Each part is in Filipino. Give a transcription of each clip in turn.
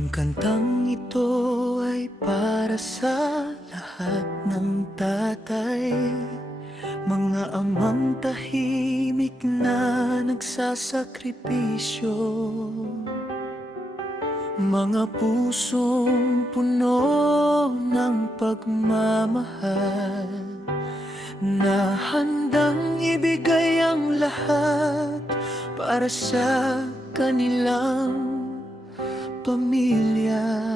Ang kantang ito ay para sa lahat ng tatay, mga amang tahimik na nagsasakripisyo, mga pusong puno ng pagmamahal, na handang ibigay ang lahat para sa kanilang pamilya.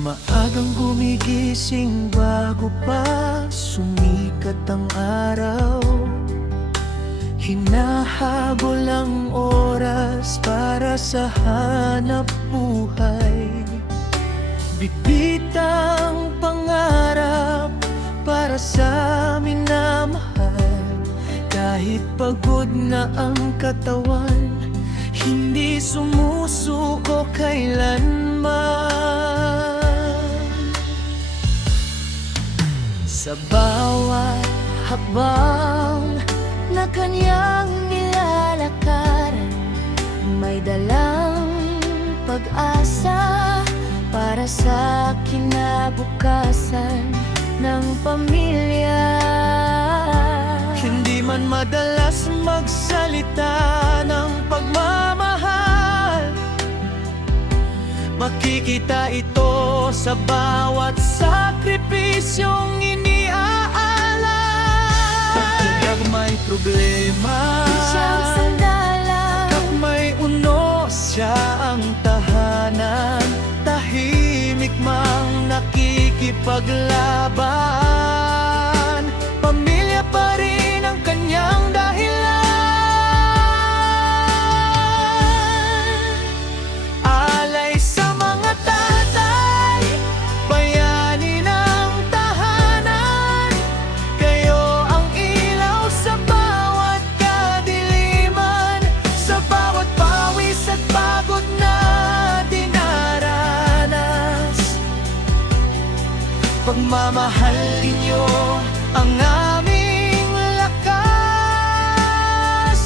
Maagang gumigising bago pa sumikat ang araw, hinahabol ang oras para sa hanap buhay, bitbitang pangarap para sa minamahal. Kahit pagod na ang katawan, hindi sumusuko kailanman. Sa bawat hakbang na kanyang nilalakaran, may dalang pag-asa para sa kinabukasan ng pamilya. Hindi man madalas magsalita ng pagmamahal, makikita ito sa bawat sakripisyong iniaalay. Kapag may problema, siyang sandalan. kapag may uno, siya ang tahanan. Tahimik mang nakikipaglaban, pamilya pa rin ang kanyang dahilan. Alay sa mga tatay, bayani ng tahanan, kayo ang ilaw sa bawat kadiliman, sa bawat pawis at pagod na dinaranas. Pagmamahal ninyo ang aming lakas.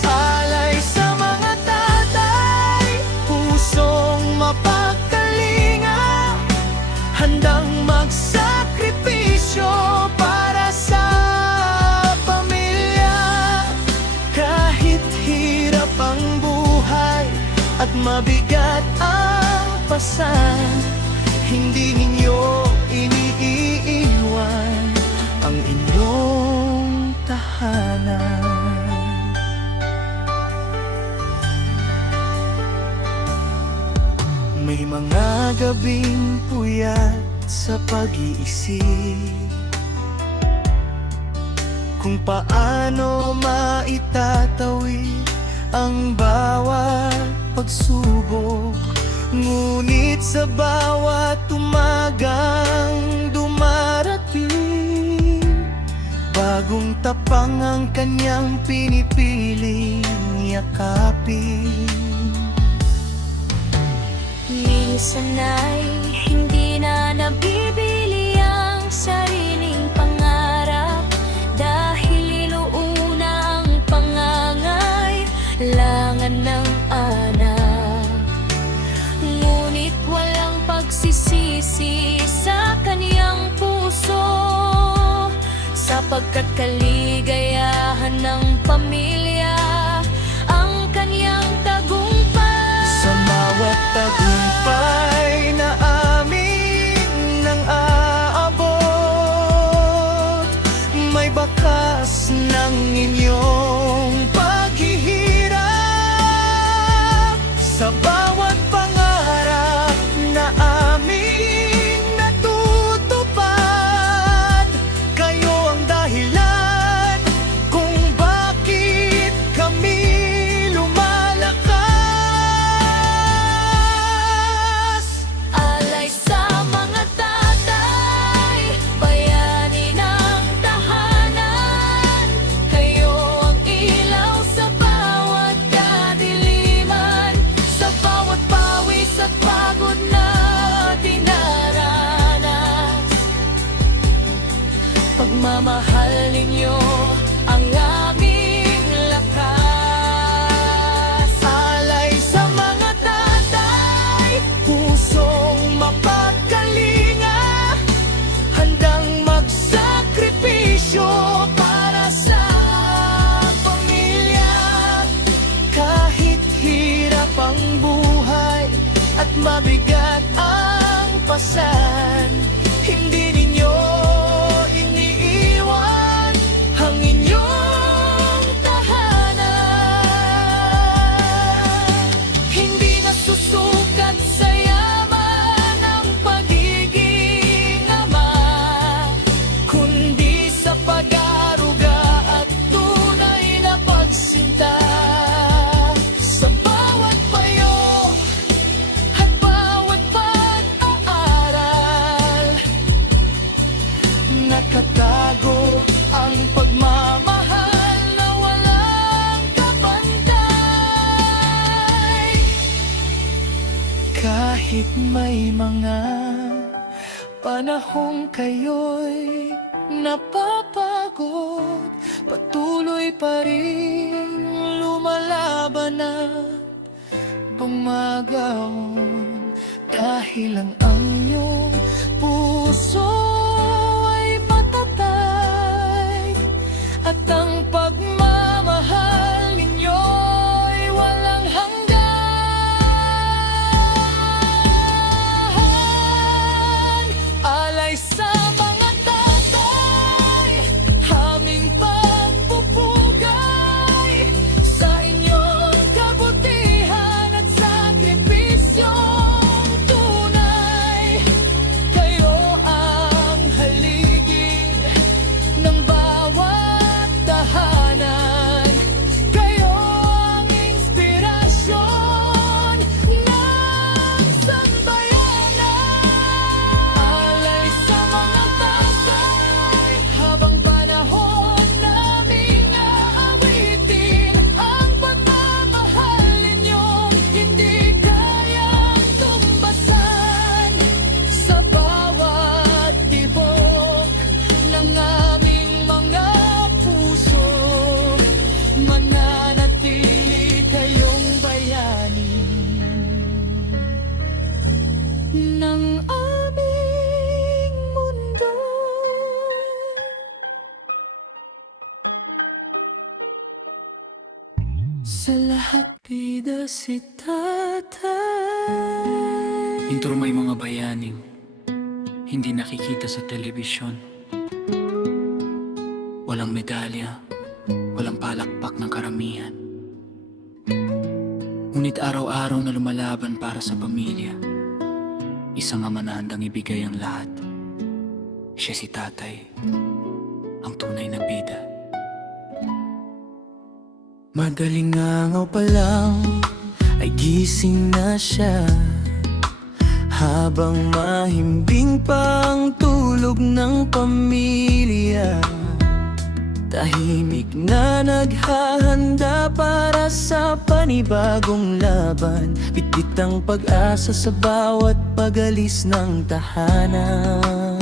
Alay sa mga tatay, pusong mapagkalinga, handang magsakripisyo para sa pamilya. Kahit hirap ang buhay at mabigat ang pasan, hindi ninyo iniiwan ang inyong tahanan. May mga gabing puyat sa pag-iisip kung paano maitatawid ang bawat pagsubok. Ngunit sa bawat umagang dumarating, bagong tapang ang kanyang pinipiling yakapin. Minsan ay hindi na nabibili ang sariling pangarap, dahil inuuna ang pangangailangan ng anak. Ngunit walang pagsisisi sa kaniyang puso, sapagkat kaligayahan ng pamilya ang kaniyang tagumpay. Sa bawat tagumpay na amin nang aabot, may bakas ng inyong paghihirap. Sa bawat pangarap na aming natutupad, kayo ang dahilan kung bakit ang buhay at mabigat ang pasan, hindi ninyo iniiwan ang inyong tahanan. Hindi nasusukat sa yaman ang pagiging ama, kundi sa pag-aaruga at tunay na pagsinta. Sa bawat payo at bawat pag-aaral, nakatago ang pagmamahal na walang kapantay. Kahit may mga panahong kayo'y napapagod, patuloy pa rin lumalaban at bumagahon. Dahil ang inyong puso ay matatag at ang pagmamahal ninyo'y walang hanggan. Alay sa mga tatay, aming pagpupugay sa inyong kabutihan at sakripisyong tunay. Kayo ang haligi ng bawat tahanan, kayo ang inspirasyon ng sambayanan. Alay sa mga tatay, habang panahon naming aawitin ang pagmamahal ninyong hindi kayang tumbasan. Sa bawat tibok ng aming mga puso, mananatili kayong bayani ng aming mundo. Sa lahat bida si tatay. Intro may mga bayaning hindi nakikita sa telebisyon. Walang medalya, walang palakpak ng karamihan. Ngunit araw-araw na lumalaban para sa pamilya, isang ama na handang ibigay ang lahat. Siya si tatay, ang tunay na bida. Madaling araw pa lang ay gising na siya, habang mahimbing pa ang tulog ng pamilya. Tahimik na naghahanda para sa panibagong laban, bitbit ang pag-asa sa bawat pag-alis ng tahanan.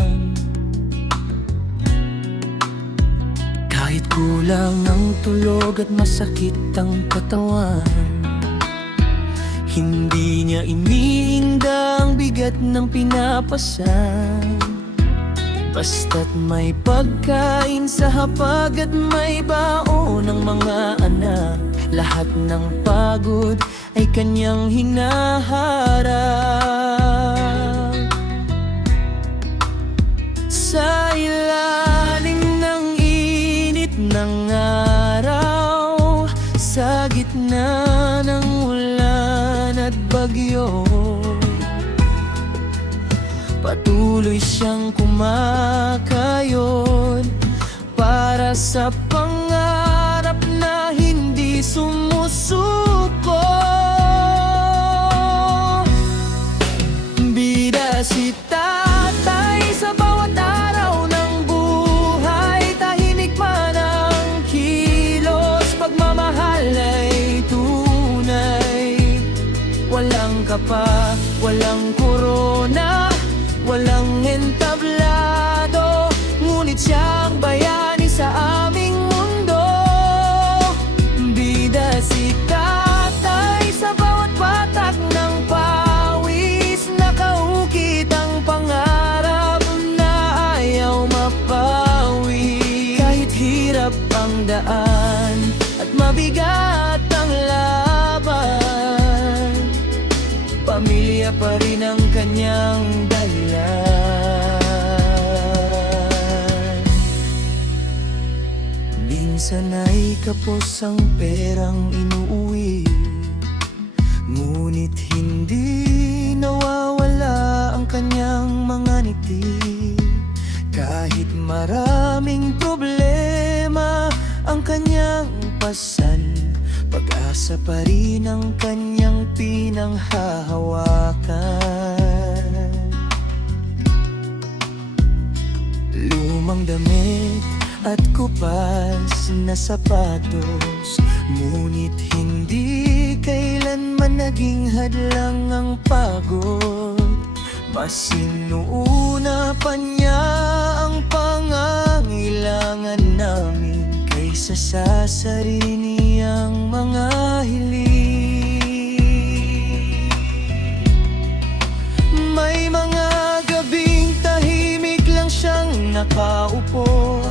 Kahit kulang ang tulog at masakit ang katawan, hindi niya iniinda ang bigat ng pinapasan. Basta't may pagkain sa hapag at may baon ng mga anak, lahat ng pagod ay kanyang hinaharap. Sa ilalim ng init ng araw, sa gitna ng ulan at bagyo, patuloy siyang kumakayod para sa pangarap na hindi sumusuko. Bida si tatay sa bawat araw ng buhay, tahimik man ang kilos, pagmamahal ay tunay. Walang kapa, walang korona, walang entablado, ngunit siyang bayani sa aming mundo. Bida si tatay sa bawat patak ng pawis, nakaukit ang pangarap na ayaw mapawi. Kahit hirap ang daan at mabigat ang laban, pamilya pa rin ang kanyang dahilan. Minsan ay kapos ang perang inuuwi, ngunit hindi nawawala ang kanyang mga ngiti. Kahit maraming problema ang kanyang pasan, pag-asa pa rin ang kanyang pinanghahawakan. Lumang damit at kupas na sapatos, ngunit hindi kailanman naging hadlang ang pagod. Mas inuuna pa niya ang pangangailangan namin kaysa sa sarili niyang mga hiling. May mga gabing tahimik lang siyang nakaupo,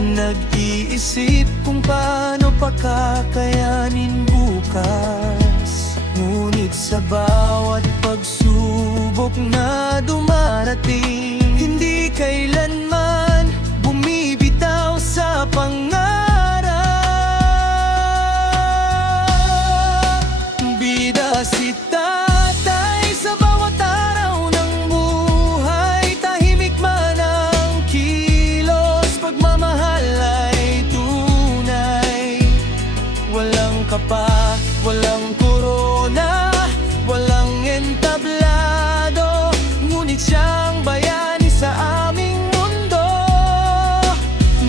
nag-iisip kung paano pakakayanin bukas. Ngunit sa bawat pagsubok na dumarating, hindi kailanman bumibitaw sa pangarap. Bida si tatay sa bawat araw ng buhay, tahimik man ang kilos, pagmamahal ay tunay. Walang kapa, walang korona, walang entablado, ngunit siyang bayani sa aming mundo.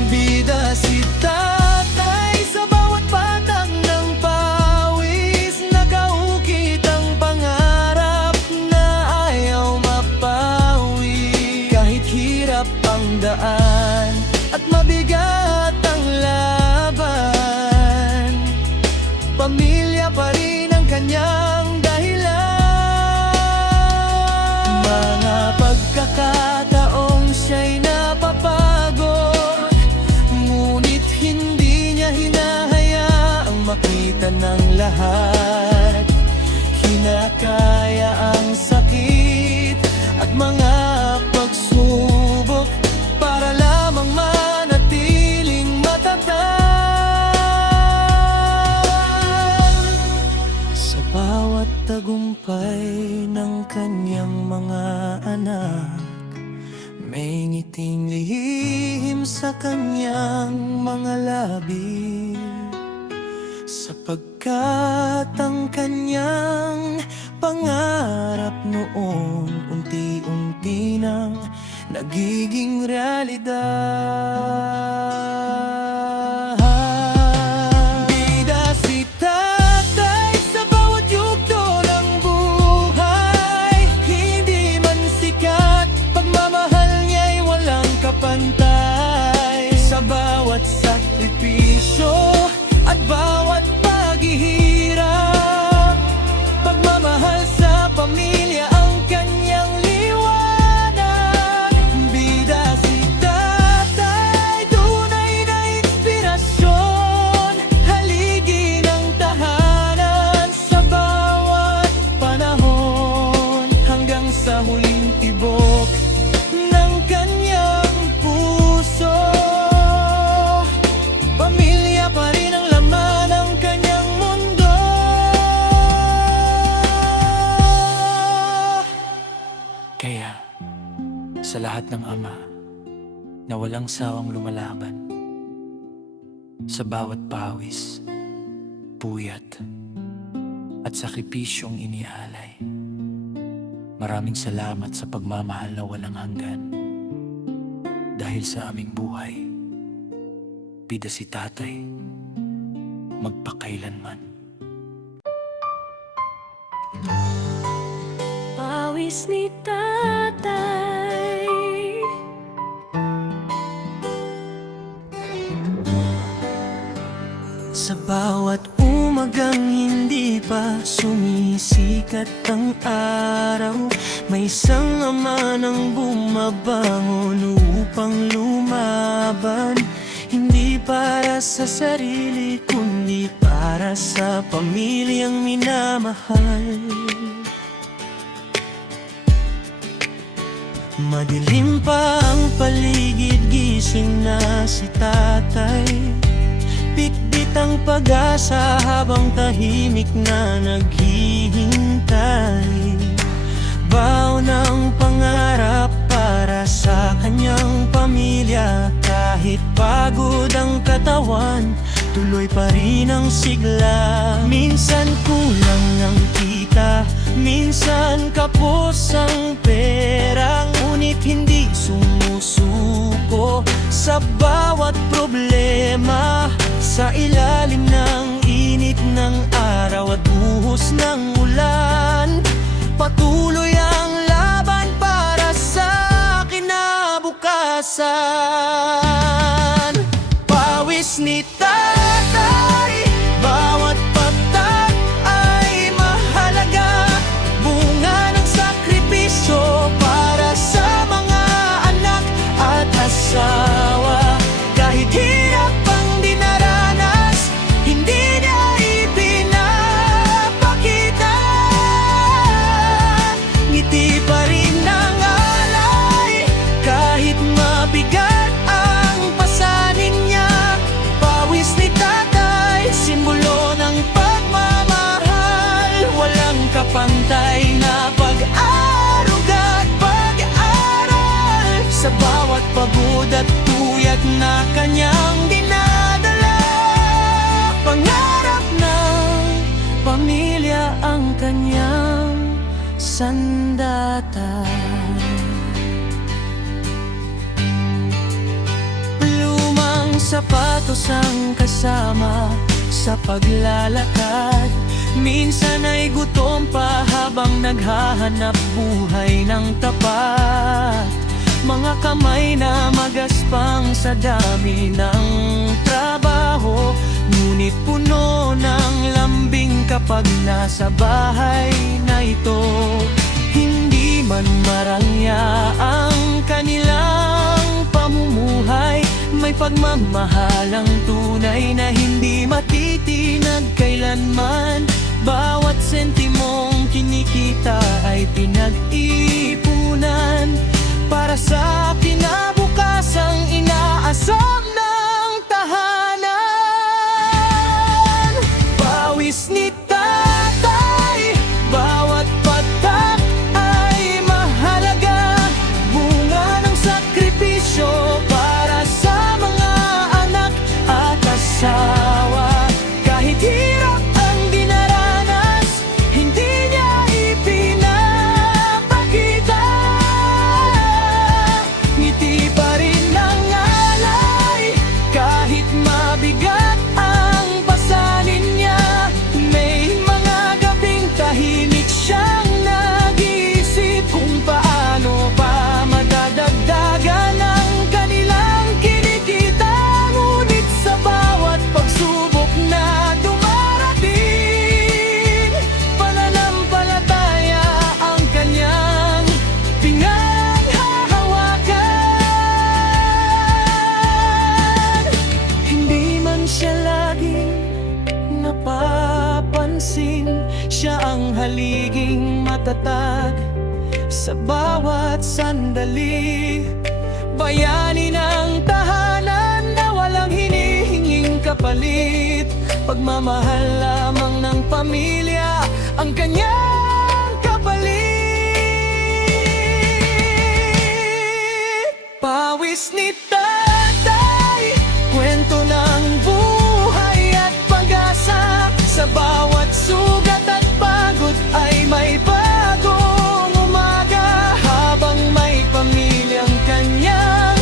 Bida si tatay sa bawat patag ng pawis, nakaukit ang pangarap na ayaw mapawi. Kahit hirap ang daan at mabigat ang laban, pamilya pa rin ang kanyang dahilan. Mga pagkakataong siya'y napapagod, ngunit hindi niya hinahayaang makita ng lahat. Kinakaya ang sakit at mga pagsubok para lamang manatiling matatag. Sa bawat tagumpay ng kanyang mga anak, may ngiting lihim sa kanyang mga labi, sapagkat ang kanyang pangarap noon unti-unti nang nagiging realidad. Bida si tatay sa bawat yugto ng buhay, hindi man sikat, pagmamahal niya'y walang kapantay. Sa bawat sakripisyo at bawat paghihirap, pagmamahal sa pamilya ang kanyang liwanag. Bida si tatay, tunay na inspirasyon, haligi ng tahanan sa bawat panahon, hanggang sa huling tibok ng kanyang puso. Pamilya pa rin ang laman ng kanyang mundo. Kaya, sa lahat ng ama na walang sawang lumalaban, sa bawat pawis, puyat at sakripisyong inialay, maraming salamat sa pagmamahal na walang hanggan. Dahil sa aming buhay, bida si tatay, magpakailanman. Pawis ni tatay, Sa bawat umagang hindi pa sumisikat ang araw, may isang ama nang bumabangon upang lumaban. Hindi para sa sarili, kundi para sa pamilyang minamahal. Madilim pa ang paligid, gising na si tatay. Bitbit ang pag-asa habang tahimik na naghihintay. Baon ng pangarap para sa kanyang pamilya. Kahit pagod ang katawan, tuloy pa rin ang sigla. Minsan kulang ang kita, minsan kapos ang pera, ngunit hindi sumusuko sa bawat problema. Sa ilalim ng init ng araw at buhos ng ulan, patuloy ang laban para sa kinabukasan. Pawis ni tatay, bawat patak ay mahalaga. Bunga ng sakripisyo para sa mga anak at asawa. Kahit hirap ang dinaranas, hindi niya ipinapakita. Ngiti pa rin ang alay, kahit mabigat ang pasanin niya. Pawis ni tatay, simbolo ng pagmamahal. Walang kapantay na pag-aruga at pag-aaral. Sa bawat pagod at tuyat na kanyang dinadala, pangarap ng pamilya ang kanyang sandata. Lumang sapatos ang kasama sa paglalakad. Minsan ay gutom pa habang naghahanap buhay ng tapat. Mga kamay na magaspang sa dami ng trabaho, ngunit puno ng lambing kapag nasa bahay na ito. Hindi man marangya ang kanilang pamumuhay, may pagmamahalang tunay na hindi matitinag kailanman. Bawat sentimong kinikita ay pinag-ipunan para sa kinabukasang inaasam ng tahanan. Pawis ni tatay, bawat patak ay mahalaga. Bunga ng sakripisyo para sa mga anak at asawa. Kahit hirap ang dinaranas, hindi niya ipinapakita. Ngiti pa rin ang alay, kahit mabigat ang pasanin niya. May mga gabing tahimik siyang nag-iisip kung paano pa madadagdagan ang kanilang kinikita. Ngunit sa bawat pagsubok na dumarating, pananampalataya ang kanyang pinanghahawakan. Hindi man siya laging napapansin, siya ang haliging matatag sa bawat sandali. Bayani ng tahanan na walang hinihinging kapalit. Pagmamahal lamang ng pamilya ang kanyang kapalit. Pawis ni tatay, kwento ng buhay at pag-asa. Sa bawat sugat at pagod ay may bagong umaga. Habang may pamilyang kanyang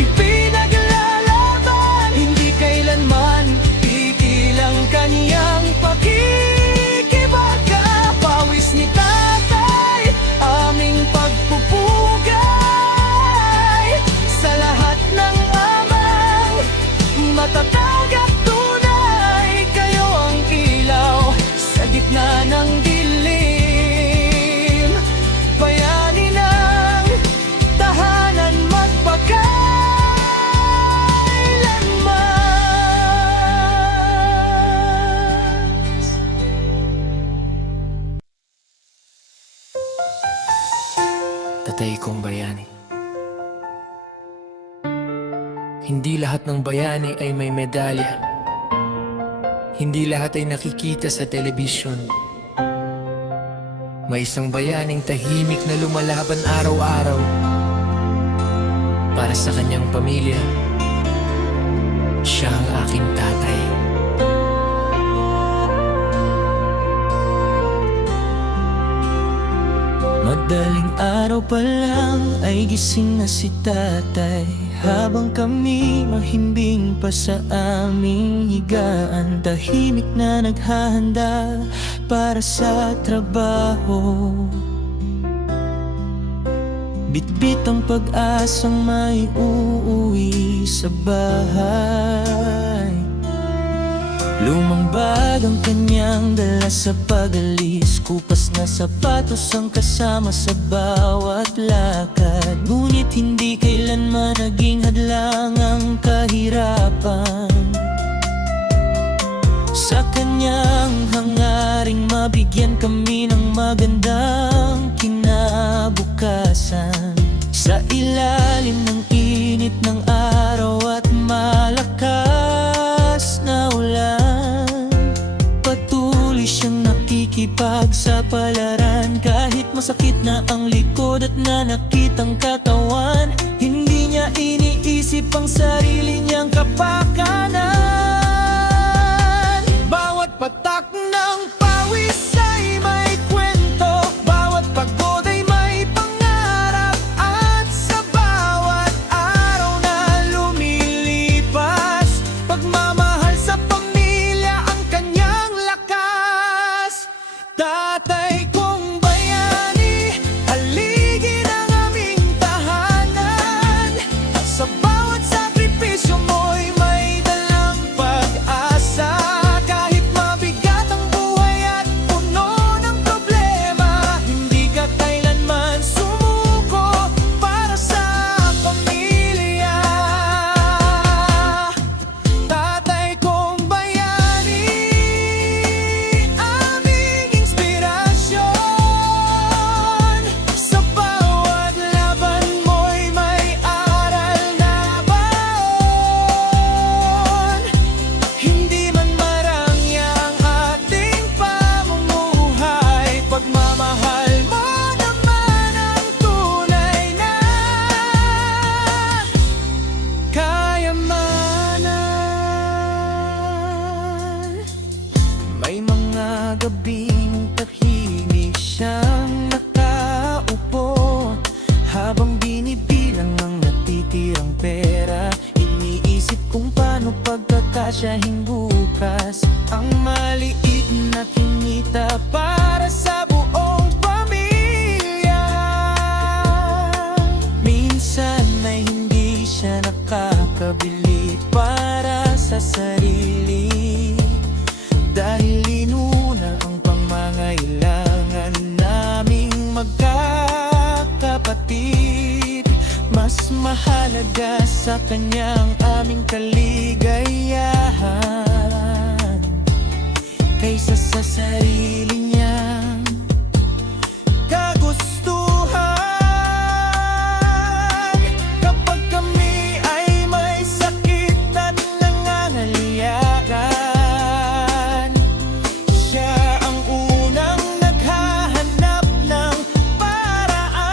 ipinaglalaban, hindi kailanman tigil ang kanyang pakikibaka. Pawis ni tatay, aming pagpupugay sa lahat ng amang matatag at tunay. Kayo ang ilaw sa tatay kong bayani. Hindi lahat ng bayani ay may medalya. Hindi lahat ay nakikita sa telebisyon. May isang bayaning tahimik na lumalaban araw-araw para sa kanyang pamilya. Siya ang aking tatay. Madaling araw pa lang ay gising na si tatay, habang kami mahimbing pa sa aming higaan. Tahimik na naghahanda para sa trabaho. Bitbit ang pag-asang may uuwi sa bahay. Lumang bag ang kanyang dala sa pag-alis, kupas na sapatos ang kasama sa bawat lakad. Ngunit hindi kailanman naging hadlang ang kahirapan sa kanyang hangaring mabigyan kami ng magandang kinabukasan. Sa ilalim ng init ng araw at malakas na ulan, patuloy siyang nakikipagsapalaran. Kahit masakit na ang likod at nanakit ang katawan, hindi niya iniisip ang sarili niyang kapakanan. Bawat patak ng pawis ay may kwento, bawat pagod ay may pangarap, at sa bawat araw na lumilipas, pagmamahal sa pamilya ang kanyang lakas. Tatay kong bayani, haligi ng aming tahanan. Sa bawat sakripisyo mo'y may dalang pag-asa. Kahit mabigat ang buhay at puno ng problema, hindi ka kailanman sumuko para sa pamilya. Tatay kong bayani, aming inspirasyon. Sa bawat laban mo'y may aral na baon. Hindi man marangya ang ating pamumuhay, pagmamahal mo naman ang tunay na kayamanan. May mga gabing tahimik siyang nakaupo, habang binibilang ang natitirang pera. Iniisip kung paano pagkakasyahin bukas ang maliit na kinita para sa buong pamilya. Minsan ay hindi siya nakakabili para sa sarili, dahil inuna ang pangangailangan naming magkakapatid. Mas mahalaga sa kanyang aming kaligayahan kaysa sa sarili niyang kagustuhan. Kapag kami ay may sakit at nangangaliyagan, siya ang unang naghahanap ng paraan.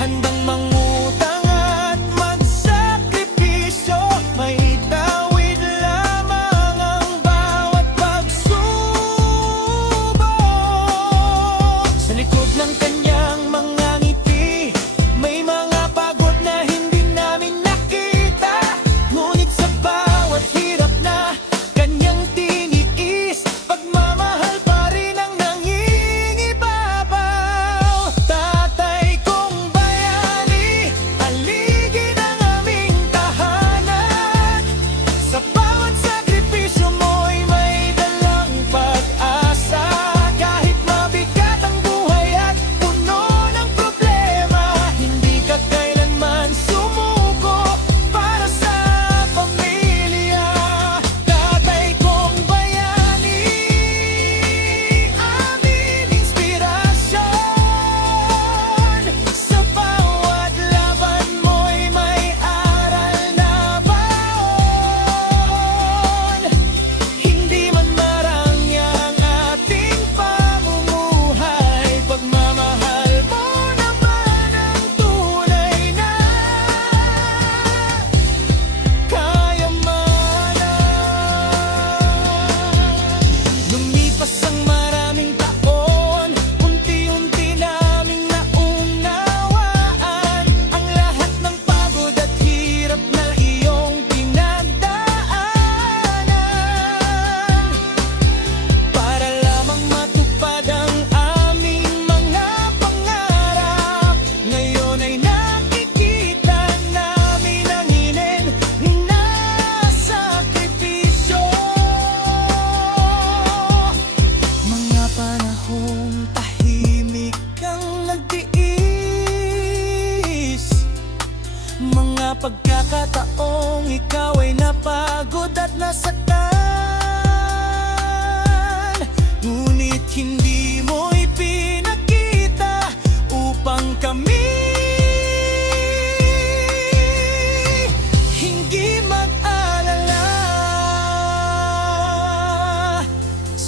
Handang mangutang at magsakripisyo, may tawid lamang ang bawat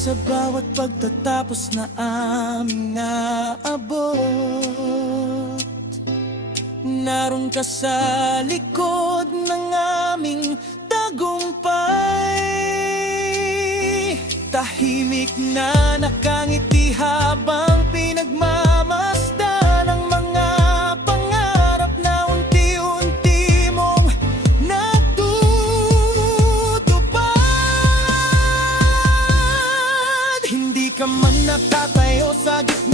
sa bawat pagtatapos na aming naabot. Naroon ka sa likod ng aming tagumpay. Tahimik na nakangiti habang pinagmamasdan ang mga pangarap na unti-unti mong natutupad. Hindi ka man natatayo sa gitna